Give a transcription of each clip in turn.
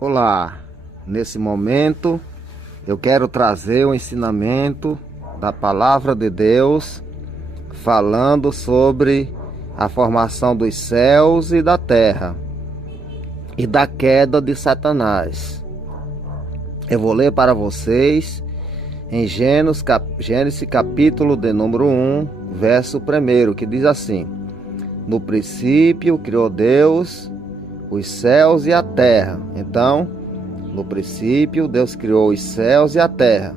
Olá, nesse momento eu quero trazer o ensinamento da Palavra de Deus falando sobre a formação dos céus e da terra e da queda de Satanás. Eu vou ler para vocês em Gênesis capítulo de número 1, verso 1, que diz assim: No princípio criou Deus os céus e a terra. Então, no princípio, Deus criou os céus e a terra.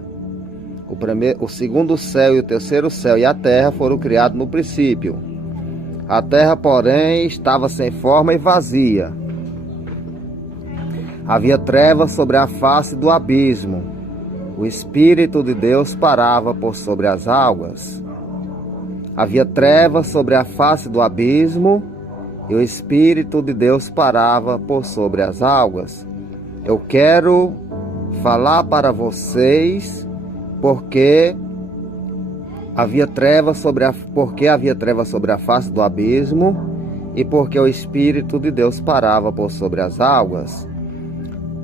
O segundo céu e o terceiro céu e a terra foram criados no princípio. A terra, porém, estava sem forma e vazia. Havia trevas sobre a face do abismo. O Espírito de Deus parava por sobre as águas. Havia trevas sobre a face do abismo, e o Espírito de Deus parava por sobre as águas. Eu quero falar para vocês porque havia trevas sobre a face do abismo e porque o Espírito de Deus parava por sobre as águas.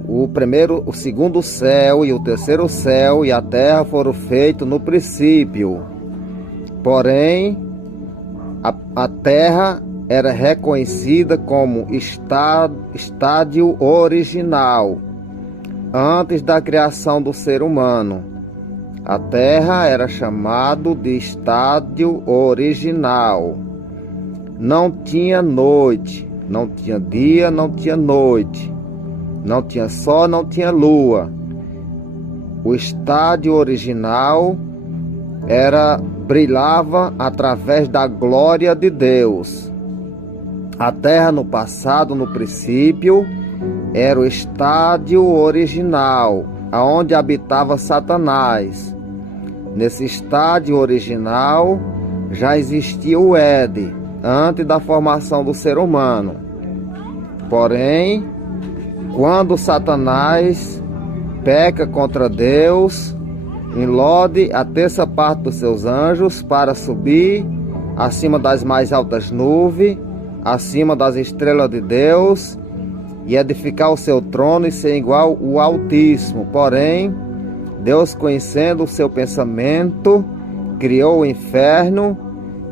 O segundo céu e o terceiro céu e a terra foram feitos no princípio. Porém, a terra era reconhecida como estádio original, antes da criação do ser humano. A terra era chamada de estádio original. Não tinha noite, não tinha dia, não tinha noite, não tinha sol, não tinha lua. O estádio original brilhava através da glória de Deus. A terra no passado, no princípio, era o estádio original, aonde habitava Satanás. Nesse estádio original já existia o Éden, antes da formação do ser humano. Porém, quando Satanás peca contra Deus, enlode a terça parte dos seus anjos para subir acima das mais altas nuvens, acima das estrelas de Deus, e edificar o seu trono e ser igual ao Altíssimo. Porém, Deus, conhecendo o seu pensamento, criou o inferno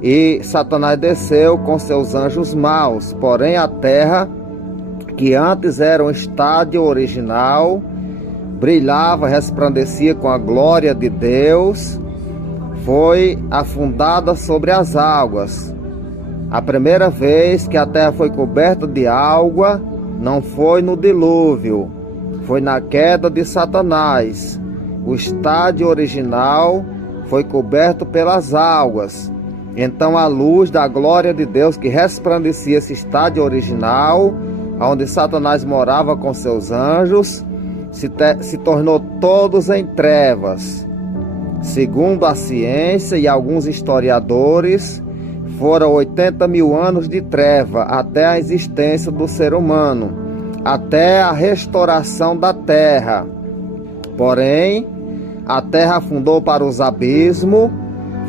e Satanás desceu com seus anjos maus. Porém, a terra, que antes era um estádio original, brilhava, resplandecia com a glória de Deus, foi afundada sobre as águas. A primeira vez que a terra foi coberta de água não foi no dilúvio, foi na queda de Satanás. O estádio original foi coberto pelas águas. Então a luz da glória de Deus que resplandecia esse estádio original, onde Satanás morava com seus anjos, se tornou todos em trevas. Segundo a ciência e alguns historiadores, foram 80 mil anos de treva até a existência do ser humano, até a restauração da terra. Porém, a terra afundou para os abismos,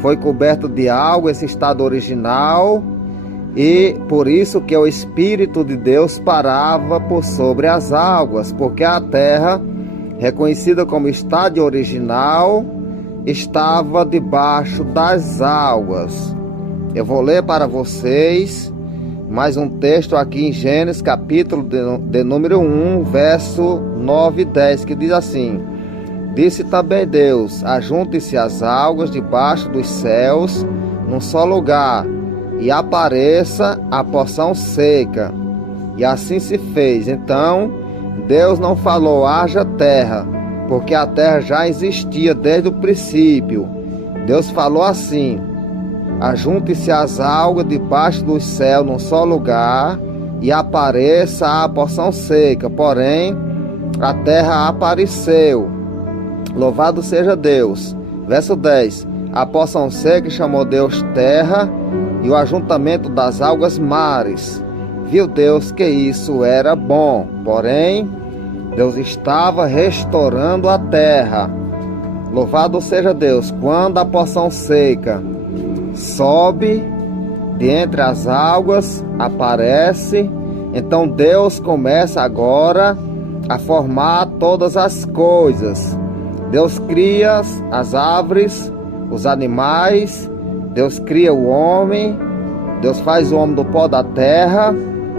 foi coberto de água, esse estado original, e por isso que o Espírito de Deus parava por sobre as águas, porque a terra, reconhecida como estádio original, estava debaixo das águas. Eu vou ler para vocês mais um texto aqui em Gênesis capítulo de número 1, verso 9 e 10, que diz assim: Disse também Deus: Ajunte-se as águas debaixo dos céus num só lugar, e apareça a porção seca. E assim se fez. Então Deus não falou: haja terra, porque a terra já existia desde o princípio. Deus falou assim: Ajunte-se as águas debaixo do céu num só lugar, e apareça a porção seca. Porém, a terra apareceu. Louvado seja Deus. Verso 10. A porção seca chamou Deus terra, e o ajuntamento das águas mares. Viu Deus que isso era bom. Porém, Deus estava restaurando a terra. Louvado seja Deus. Quando a porção seca sobe de entre as águas, aparece, então Deus começa agora a formar todas as coisas. Deus cria as árvores, os animais, Deus cria o homem, Deus faz o homem do pó da terra,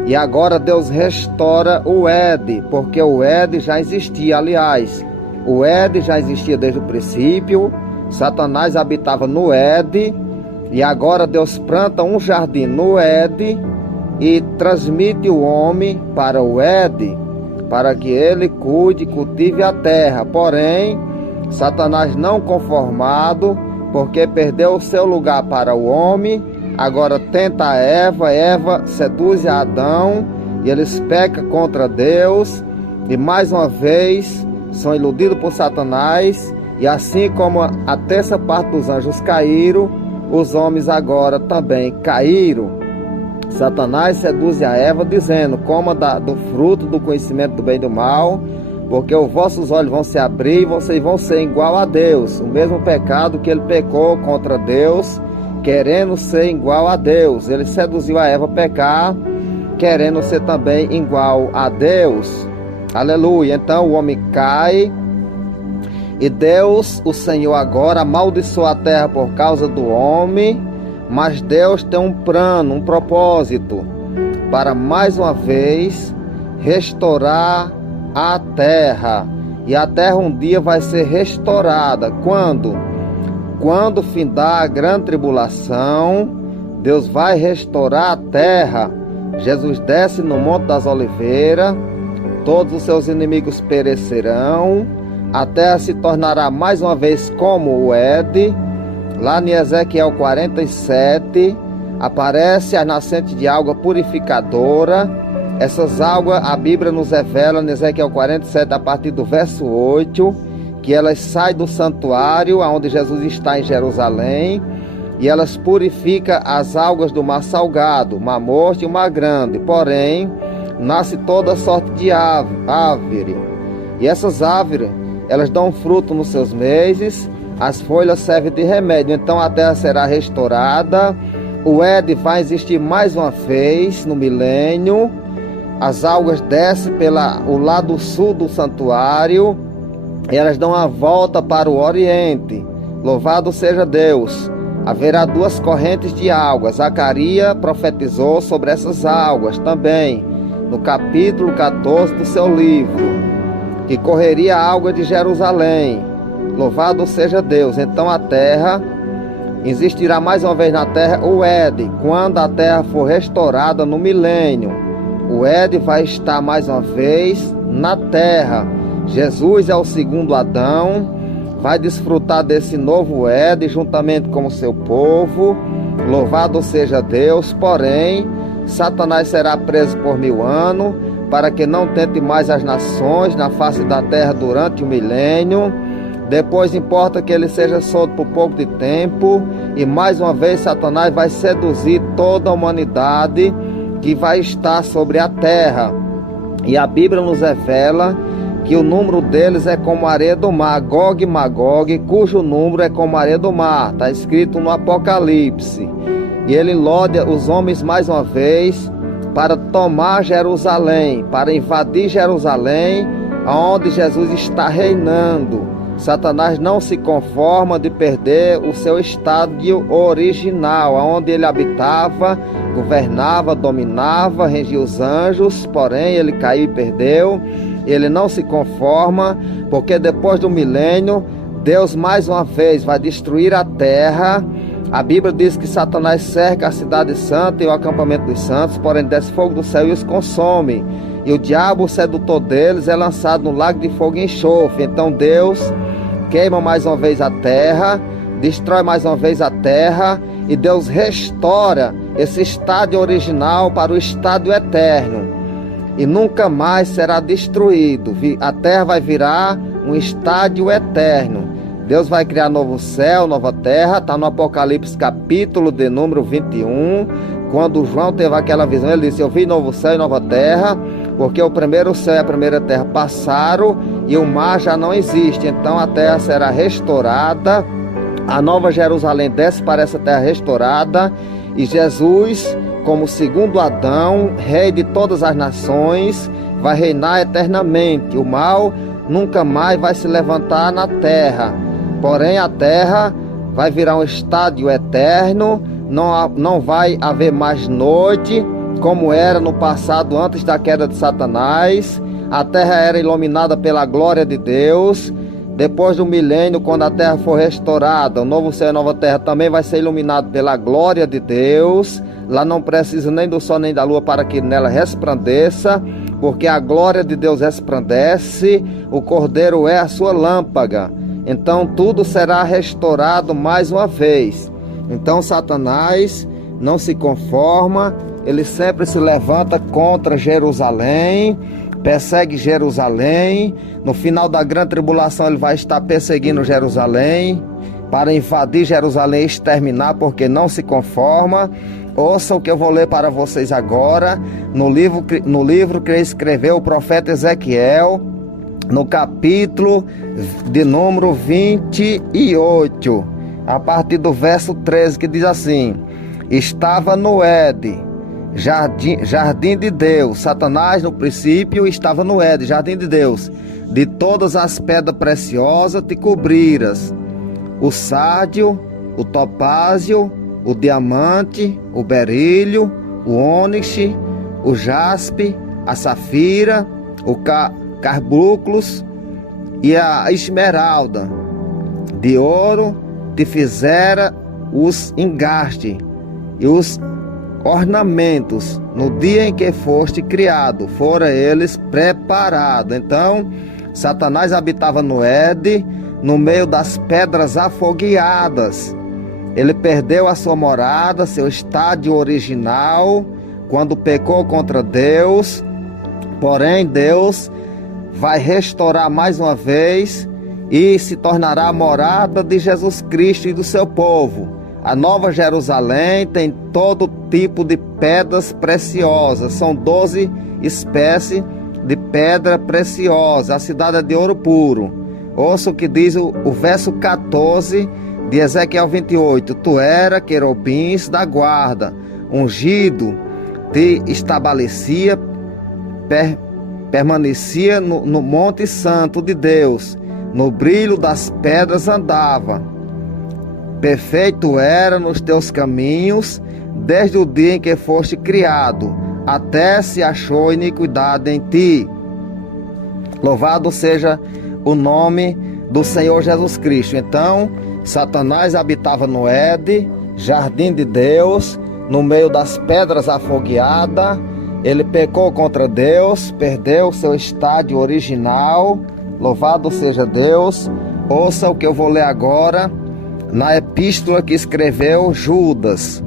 e agora Deus restaura o Éden, porque o Éden já existia. Aliás, o Éden já existia desde o princípio. Satanás habitava no Éden, e agora Deus planta um jardim no Éden e transmite o homem para o Éden, para que ele cuide e cultive a terra. Porém, Satanás, não conformado, porque perdeu o seu lugar para o homem, agora tenta a Eva seduz a Adão, e eles pecam contra Deus, e mais uma vez são iludidos por Satanás, e assim como a terça parte dos anjos caíram, os homens agora também caíram. Satanás seduz a Eva dizendo: coma do fruto do conhecimento do bem e do mal, porque os vossos olhos vão se abrir e vocês vão ser igual a Deus. O mesmo pecado que ele pecou contra Deus, querendo ser igual a Deus. Ele seduziu a Eva a pecar, querendo ser também igual a Deus. Aleluia. Então o homem cai, e Deus, o Senhor, agora amaldiçoa a terra por causa do homem. Mas Deus tem um plano, um propósito, para mais uma vez restaurar a terra. E a terra um dia vai ser restaurada. Quando? Quando findar a grande tribulação, Deus vai restaurar a terra. Jesus desce no Monte das Oliveiras, todos os seus inimigos perecerão, a terra se tornará mais uma vez como o Éden. Lá em Ezequiel 47, aparece a nascente de água purificadora. Essas águas, a Bíblia nos revela em Ezequiel 47, a partir do verso 8, que elas saem do santuário, onde Jesus está em Jerusalém, e elas purificam as águas do mar salgado, mar morto e o mar grande. Porém, nasce toda sorte de árvore. E essas árvores, elas dão fruto nos seus meses, as folhas servem de remédio. Então a terra será restaurada, o Éden vai existir mais uma vez no milênio, as águas descem pelo lado sul do santuário, e elas dão a volta para o oriente. Louvado seja Deus. Haverá duas correntes de água. Zacarias profetizou sobre essas águas também, no capítulo 14 do seu livro, que correria a água de Jerusalém. Louvado seja Deus. Então a terra, existirá mais uma vez na terra o Éden, quando a terra for restaurada no milênio. O Éden vai estar mais uma vez na terra. Jesus é o segundo Adão, vai desfrutar desse novo Éden juntamente com o seu povo. Louvado seja Deus. Porém, Satanás será preso por 1000 anos, para que não tente mais as nações na face da terra durante o milênio. Depois importa que ele seja solto por pouco de tempo, e mais uma vez Satanás vai seduzir toda a humanidade que vai estar sobre a terra. E a Bíblia nos revela que o número deles é como a areia do mar, Gog e Magog, cujo número é como a areia do mar. Está escrito no Apocalipse. E ele ilode os homens mais uma vez para tomar Jerusalém, para invadir Jerusalém, onde Jesus está reinando. Satanás não se conforma de perder o seu estádio original, onde ele habitava, governava, dominava, regia os anjos. Porém ele caiu e perdeu. Ele não se conforma, porque depois do milênio, Deus mais uma vez vai destruir a terra. A Bíblia diz que Satanás cerca a cidade santa e o acampamento dos santos, porém desce fogo do céu e os consome. E o diabo, o sedutor deles, é lançado no lago de fogo e enxofre. Então Deus queima mais uma vez a terra, destrói mais uma vez a terra, e Deus restaura esse estádio original para o estádio eterno, e nunca mais será destruído. A terra vai virar um estádio eterno. Deus vai criar novo céu, nova terra. Está no Apocalipse capítulo de número 21. Quando João teve aquela visão, ele disse: eu vi novo céu e nova terra, porque o primeiro céu e a primeira terra passaram e o mar já não existe. Então a terra será restaurada, a nova Jerusalém desce para essa terra restaurada, e Jesus, como segundo Adão, rei de todas as nações, vai reinar eternamente. O mal nunca mais vai se levantar na terra. Porém, a terra vai virar um estádio eterno, não vai haver mais noite, como era no passado antes da queda de Satanás. A terra era iluminada pela glória de Deus. Depois do milênio, quando a terra for restaurada, o novo céu e a nova terra também vai ser iluminado pela glória de Deus. Lá não precisa nem do sol nem da lua para que nela resplandeça, porque a glória de Deus resplandece, o Cordeiro é a sua lâmpada. Então tudo será restaurado mais uma vez. Então Satanás não se conforma, ele sempre se levanta contra Jerusalém, persegue Jerusalém. No final da grande tribulação ele vai estar perseguindo Jerusalém, para invadir Jerusalém e exterminar, porque não se conforma. Ouça o que eu vou ler para vocês agora, no livro que escreveu o profeta Ezequiel, no capítulo de número 28, a partir do verso 13, que diz assim: estava no Éden, jardim de Deus. Satanás no princípio estava no Éden, jardim de Deus. De todas as pedras preciosas te cobriras: o sárdio, o topázio, o diamante, o berílio, o ônix, o jaspe, a safira, o carbúnculos e a esmeralda. De ouro te fizera os engastes e os ornamentos. No dia em que foste criado, foram eles preparados. Então, Satanás habitava no Éden, no meio das pedras afogueadas. Ele perdeu a sua morada, seu estádio original, quando pecou contra Deus. Porém, Deus vai restaurar mais uma vez e se tornará a morada de Jesus Cristo e do seu povo. A Nova Jerusalém tem todo tipo de pedras preciosas. São 12 espécies de pedra preciosa. A cidade é de ouro puro. Ouça o que diz o verso 14 de Ezequiel 28. Tu era querubins da guarda, ungido, te estabelecia, permanecia no monte santo de Deus, no brilho das pedras andava. Perfeito era nos teus caminhos, desde o dia em que foste criado, até se achou iniquidade em ti. Louvado seja o nome do Senhor Jesus Cristo. Então, Satanás habitava no Éden, jardim de Deus, no meio das pedras afogueadas. Ele pecou contra Deus, perdeu seu estádio original. Louvado seja Deus. Ouça o que eu vou ler agora na epístola que escreveu Judas.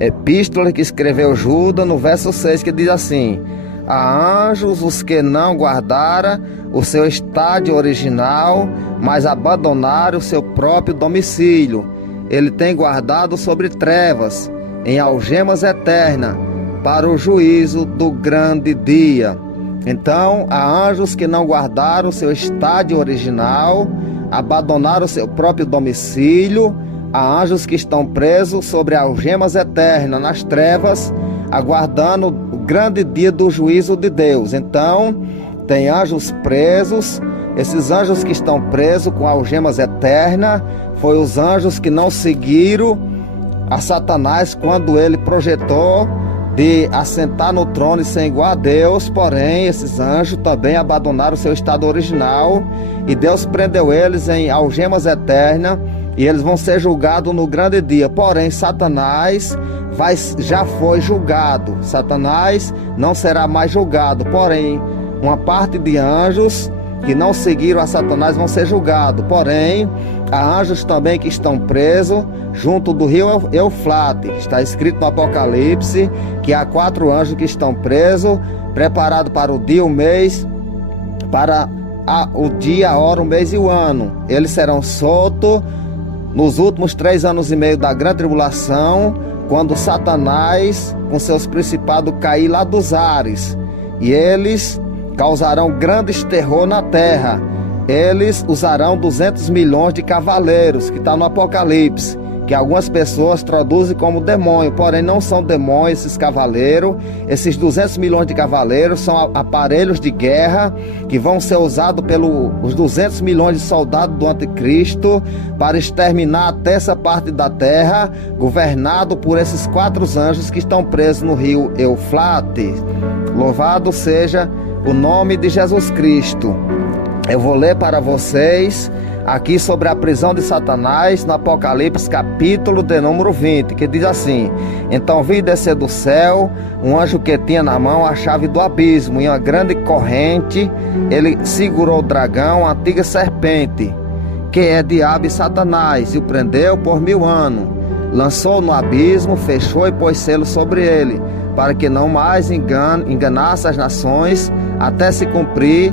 Epístola que escreveu Judas, no verso 6, que diz assim: a anjos os que não guardaram o seu estádio original, mas abandonaram o seu próprio domicílio. Ele tem guardado sobre trevas, em algemas eternas, para o juízo do grande dia. Então, há anjos que não guardaram o seu estádio original, abandonaram o seu próprio domicílio. Há anjos que estão presos sobre algemas eternas, nas trevas, aguardando o grande dia do juízo de Deus. Então, tem anjos presos. Esses anjos que estão presos com algemas eternas, foi os anjos que não seguiram a Satanás quando ele projetou de assentar no trono e ser igual a Deus. Porém, esses anjos também abandonaram o seu estado original e Deus prendeu eles em algemas eternas e eles vão ser julgados no grande dia. Porém, Satanás já foi julgado. Satanás não será mais julgado. Porém, uma parte de anjos que não seguiram a Satanás vão ser julgados. Porém, há anjos também que estão presos junto do rio Eufrates. Está escrito no Apocalipse que há 4 anjos que estão presos, preparados para o dia, o mês, para o dia, a hora, o mês e o ano. Eles serão soltos nos últimos 3 anos e meio da grande tribulação, quando Satanás com seus principados cair lá dos ares, e eles causarão grandes terror na terra. Eles usarão 200 milhões de cavaleiros, que está no Apocalipse. que algumas pessoas traduzem como demônio, porém não são demônios esses cavaleiros. Esses 200 milhões de cavaleiros são aparelhos de guerra que vão ser usados pelos 200 milhões de soldados do anticristo para exterminar até essa parte da terra, governado por esses 4 anjos que estão presos no rio Eufrates. Louvado seja o nome de Jesus Cristo. Eu vou ler para vocês aqui sobre a prisão de Satanás no Apocalipse capítulo de número 20, que diz assim: Então vi descer do céu um anjo que tinha na mão a chave do abismo e uma grande corrente. Ele segurou o dragão, a antiga serpente, que é diabo e Satanás, e o prendeu por 1000 anos. Lançou no abismo, fechou e pôs selo sobre ele, para que não mais enganasse as nações, até se cumprir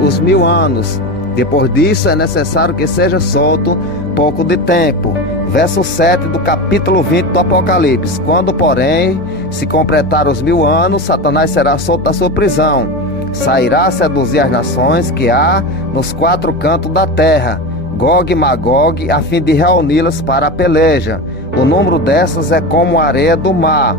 os 1000 anos. Depois disso é necessário que seja solto pouco de tempo. Verso 7 do capítulo 20 do Apocalipse. Quando, porém, se completar os 1000 anos, Satanás será solto da sua prisão. Sairá a seduzir as nações que há nos 4 cantos da terra, Gog e Magog, a fim de reuni-las para a peleja. O número dessas é como a areia do mar.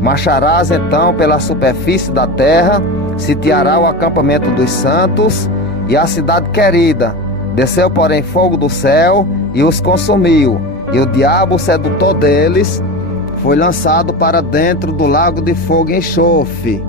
Marcharás então pela superfície da terra, sitiará o acampamento dos santos e a cidade querida. Desceu, porém, fogo do céu e os consumiu. E o diabo, o sedutor deles, foi lançado para dentro do lago de fogo e enxofre.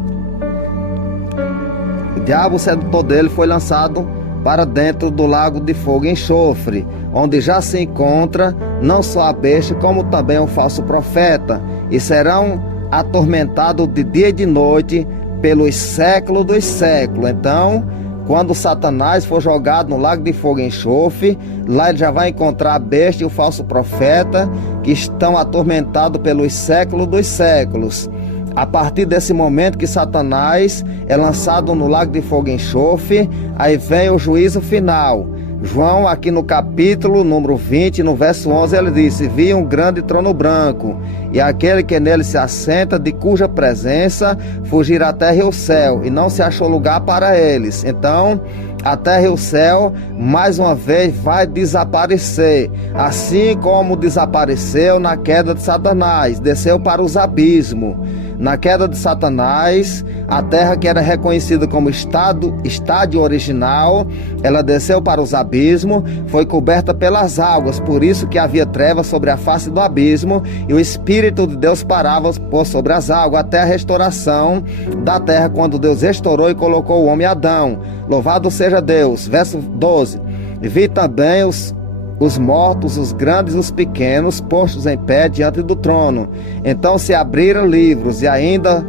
O diabo, o sedutor dele, foi lançado para dentro do lago de fogo e enxofre, onde já se encontra não só a besta, como também o falso profeta, e serão atormentados de dia e de noite pelos séculos dos séculos. Então, quando Satanás for jogado no lago de fogo e enxofre, lá ele já vai encontrar a besta e o falso profeta, que estão atormentados pelos séculos dos séculos. A partir desse momento que Satanás é lançado no lago de fogo e enxofre, aí vem o juízo final. João, aqui no capítulo número 20, no verso 11, ele disse: Vi um grande trono branco, e aquele que nele se assenta, de cuja presença fugirá a terra e o céu, e não se achou lugar para eles. Então, a terra e o céu, mais uma vez, vai desaparecer, assim como desapareceu na queda de Satanás, desceu para os abismos. Na queda de Satanás, a terra que era reconhecida como estádio original, ela desceu para os abismos, foi coberta pelas águas, por isso que havia trevas sobre a face do abismo, e o Espírito de Deus parava por sobre as águas, até a restauração da terra, quando Deus restaurou e colocou o homem Adão. Louvado seja Deus. Verso 12. Vi também os mortos, os grandes e os pequenos, postos em pé diante do trono. Então se abriram livros, e ainda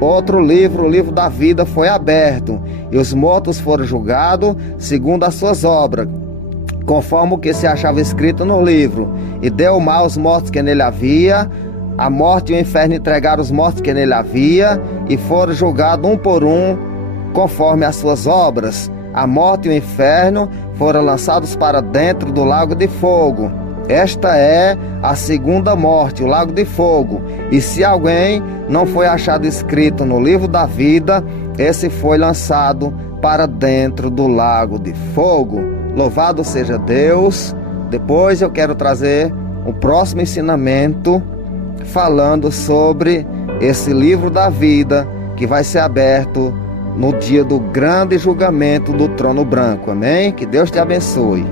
outro livro, o livro da vida, foi aberto, e os mortos foram julgados segundo as suas obras, conforme o que se achava escrito no livro. E deu mal aos mortos que nele havia, a morte e o inferno entregaram os mortos que nele havia, e foram julgados um por um, conforme as suas obras. A morte e o inferno foram lançados para dentro do lago de fogo. Esta é a segunda morte, o lago de fogo. E se alguém não foi achado escrito no livro da vida, esse foi lançado para dentro do lago de fogo. Louvado seja Deus. Depois eu quero trazer o próximo ensinamento, falando sobre esse livro da vida que vai ser aberto no dia do grande julgamento do trono branco. Amém? Que Deus te abençoe.